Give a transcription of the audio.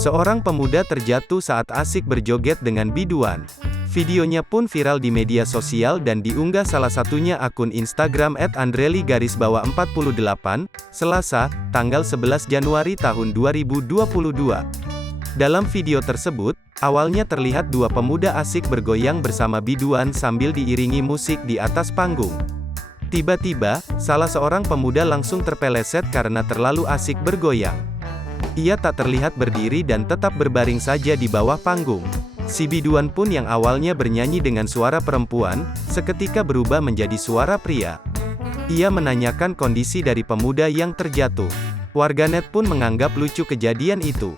Seorang pemuda terjatuh saat asik berjoget dengan biduan. Videonya pun viral di media sosial dan diunggah salah satunya akun Instagram @andreli_48, Selasa, tanggal 11 Januari tahun 2022. Dalam video tersebut, awalnya terlihat dua pemuda asik bergoyang bersama biduan sambil diiringi musik di atas panggung. Tiba-tiba, salah seorang pemuda langsung terpeleset karena terlalu asik bergoyang. Ia tak terlihat berdiri dan tetap berbaring saja di bawah panggung. Si biduan pun yang awalnya bernyanyi dengan suara perempuan, seketika berubah menjadi suara pria. Ia menanyakan kondisi dari pemuda yang terjatuh. Warganet pun menganggap lucu kejadian itu.